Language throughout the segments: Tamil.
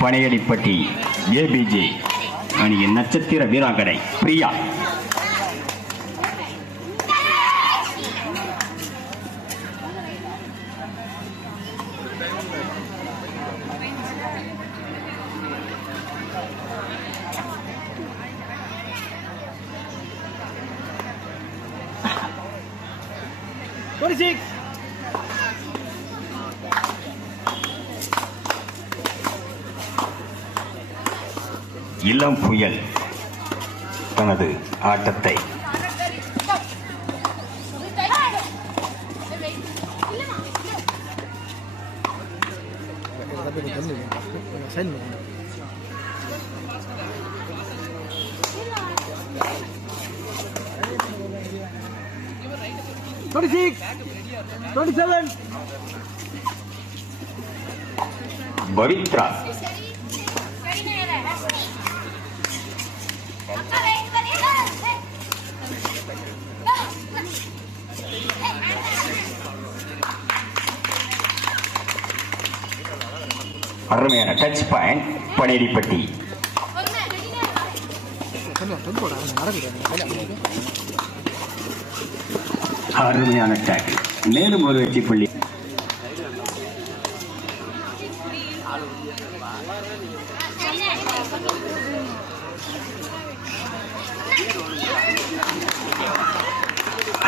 பனையடிப்பட்டி ஏபிஜே அணியின் நட்சத்திர வீராங்கனை பிரியா What is it? இளம் புயல் தனது ஆட்டத்தை. பவித்ரா அருமையான டச் பாயிண்ட் பனேரிப்பட்டி. அருமையான டேக்கிள் மேலும் ஒரு வெற்றி புள்ளி.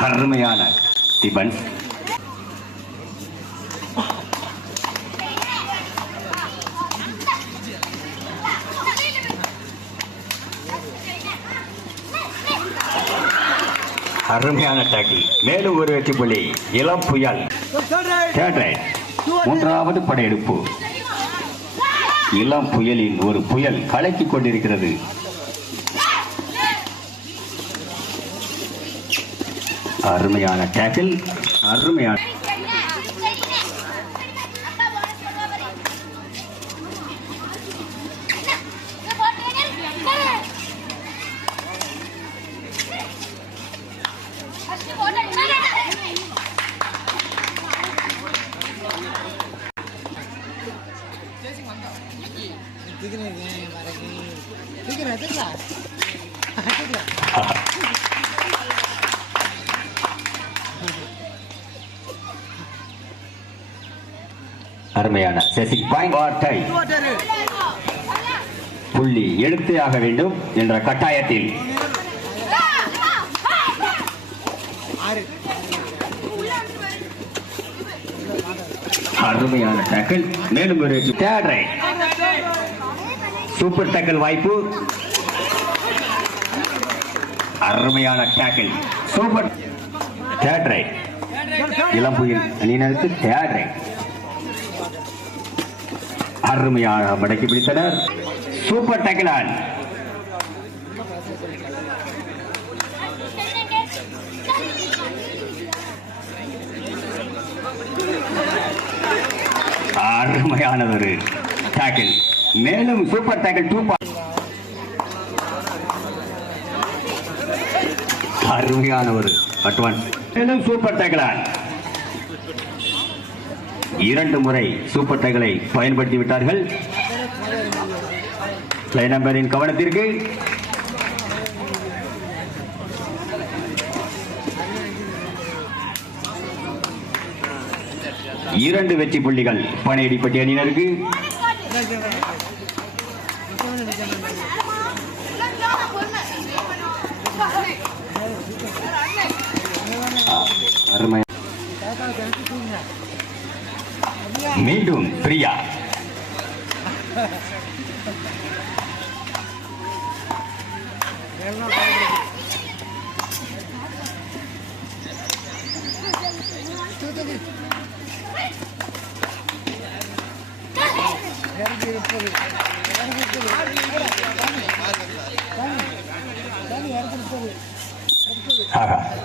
அருமையான டிபன் அருமையான டாக்கி மேலும் ஒரு வெற்றி புள்ளி. இளம் புயல். மூன்றாவது படையெடுப்பு. இளம் புயலின் ஒரு புயல் கலக்கிக் கொண்டிருக்கிறது. அருமையான டேக்கிள் அருமையான அருமையான செசிங் பாயிண்ட். வாட்டை. புள்ளி எடுத்தே ஆக வேண்டும் என்ற கட்டாயத்தில். அருமையான டேக்கிள் மேலும் ஒரு தேர்ட் ரைட் சூப்பர் டேக்கிள் வாய்ப்பு. அருமையான டேக்கிள் சூப்பர் தேர்ட் ரைட் இளம் புயல் அணியினருக்கு தேர்ட் ரைட் அருமையான மடக்கி பிடித்தனர். சூப்பர் டேக்கிள் அருமையானவர் அருமையான ஒரு டேக்கிள் மேலும் சூப்பர் டேக்கிள் டூ அருமையான ஒரு அட்வான்ஸ் மேலும் சூப்பர் டேக்கிள்? இரண்டு முறை சூப்பர் டேக்கிளை பயன்படுத்தி விட்டார்கள். நம்பரின் கவனத்திற்கு. இரண்டு வெற்றி புள்ளிகள் பனையடிப்பட்டி அணியினருக்கு. மீண்டும் பிரியா.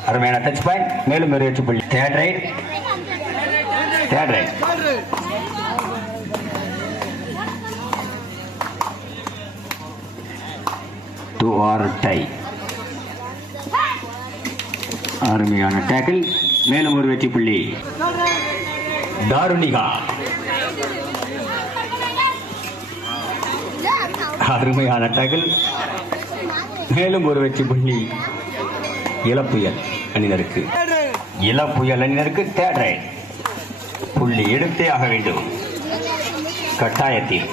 அருமையான டச் பாயிண்ட் மேலும் ஒரு எட்டு புள்ளி தேர்ட் ரைட் தேடுறேன். டூ ஆர் டை அருமையான டேக்கிள் மேலும் ஒரு வெற்றி புள்ளி. தாருணிகா. அருமையான டகல் மேலும் ஒரு வெற்றி புள்ளி. இளப்புயல் அணியினருக்கு. இளப்புயல் அணியினருக்கு தேடுறேன். புள்ளி எடுத்தே ஆக வேண்டும். கட்டாயத்தில்.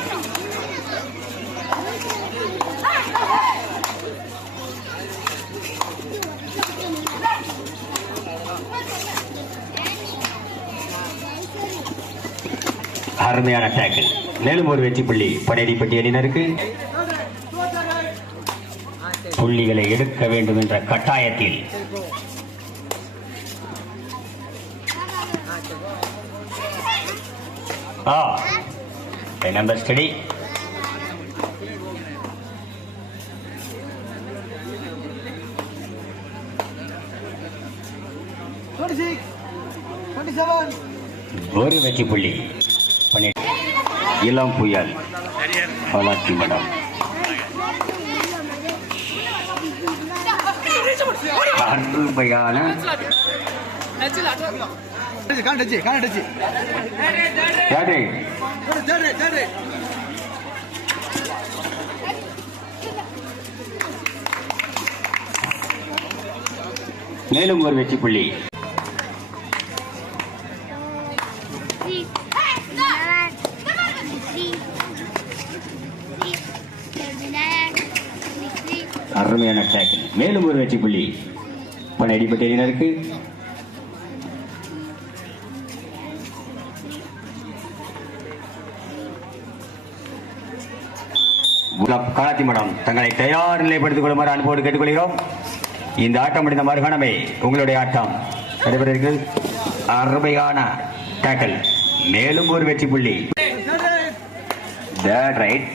அருமையான டேக்கிள் மேலும் ஒரு வெற்றி புள்ளி. படையடிப்பட்டி அணியினருக்கு புள்ளிகளை எடுக்க வேண்டும் என்ற கட்டாயத்தில். ஆ. Number study Twenty-six. ஒரு வெற்றி புள்ளி. பண்ணிட்டு இளம் புயல். பலாத்தி மடம். அருமையான மேலும் ஒரு வெற்றி புள்ளி. அருமையான மேலும் ஒரு வெற்றி புள்ளி படையடிப்பட்டினருக்கு காலாத்தி மடம் தங்களை தயார் நிலைப்படுத்திக் கொள்ளுமாறு அன்போடு கேட்டுக்கொள்கிறோம். இந்த ஆட்டம் முடிந்த மறுகணமே உங்களுடைய ஆட்டம். நடைபெறுகிறது. அருமையான டேக்கல் மேலும் ஒரு வெற்றி புள்ளி. ரைட்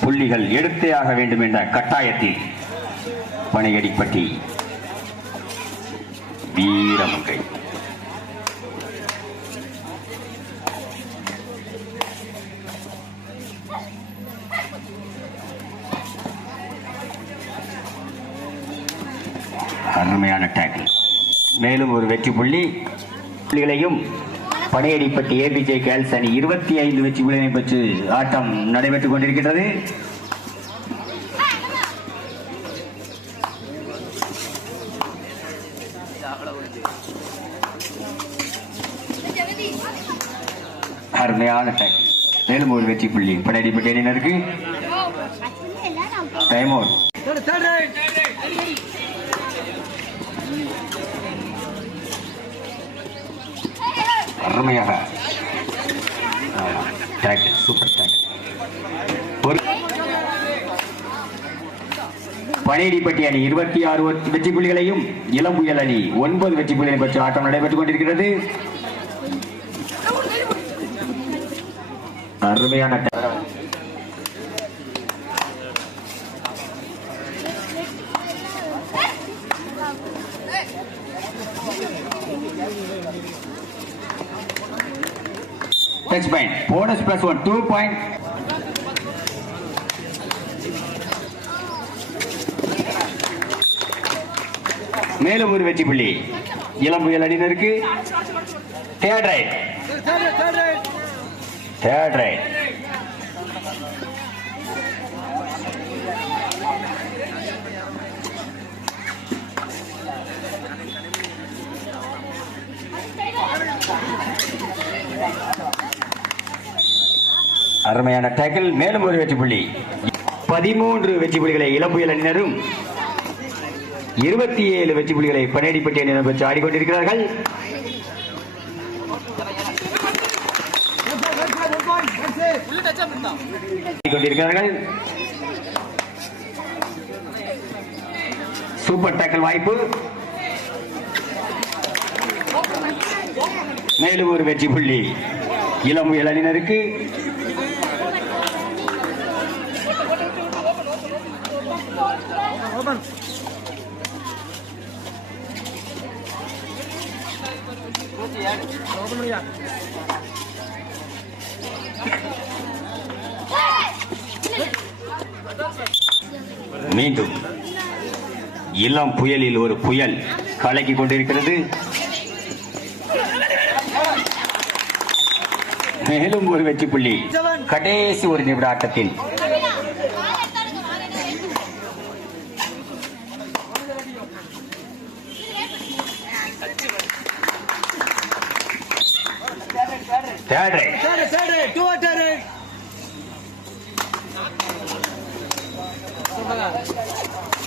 புள்ளிகள் எடுத்தே ஆக வேண்டும் என்ற கட்டாயத்தில். பனையடிப்பட்டி. வீரமங்கை. அருமையான டேக்கிள் மேலும் ஒரு வெற்றி புள்ளி. புள்ளிகளையும் படையடிப்பட்டி ஏபிஜே கேர்ள்ஸ் அணி இருபத்தி ஐந்து வெற்றி புள்ளிகளை பெற்று ஆட்டம் நடைபெற்றுக் கொண்டிருக்கின்றது. அருமையான டேக்கிள் மேலும் ஒரு வெற்றி புள்ளி. படையடிப்பட்டி அணியினருக்கு டைம் அவுட். அருமையாக. டேக் சூப்பர் டேக் ஒரு பனையடிப்பட்டி அணி இருபத்தி ஆறு வெற்றி புள்ளிகளையும் இளம் புயல் அணி ஒன்பது வெற்றி புள்ளிகளை பெற்று ஆட்டம் நடைபெற்றுக் கொண்டிருக்கிறது. அருமையான tag. Touch point bonus plus one two point மேலும் ஒரு வெற்றி புள்ளி. இளம் புயல் அணியினருக்கு third raid Third right. Third raid அருமையான டேக்கிள் மேலும் ஒரு வெற்றி புள்ளி. பதிமூன்று வெற்றி புள்ளிகளை இளம்புயல் அணியினரும் இருபத்தி ஏழு வெற்றி புள்ளிகளை பன்னெடிப்பட்டி அணியினர் பெற்று ஆடிக்கொண்டிருக்கிறார்கள். சூப்பர் டேக்கல் வாய்ப்பு. மேலும் ஒரு வெற்றி புள்ளி. இளம் இளைஞருக்கு Open. Open பண்ணியா? மீண்டும் இளம் புயலில் ஒரு புயல் கலக்கி கொண்டிருக்கிறது மேலும் ஒரு வெற்றி புள்ளி கடைசி ஒரு நிமிட ஆட்டத்தில் two third right.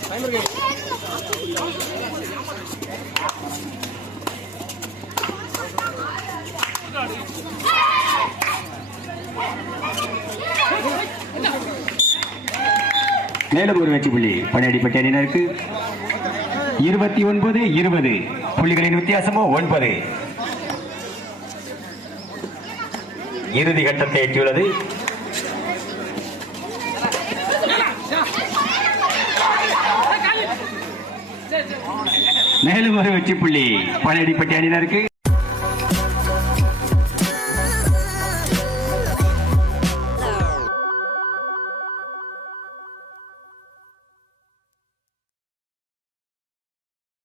Timer game. மேலும் ஒரு வெற்றி புள்ளி பணியடிப்பட்ட அணியினருக்கு இருபத்தி ஒன்பது இருபது புள்ளிகளின் வித்தியாசமோ ஒன்பது இறுதி கட்டத்தை எட்டியுள்ளது மேலும் ஒரு வெற்றி புள்ளி பழையடிப்பட்டி அணியினருக்கு.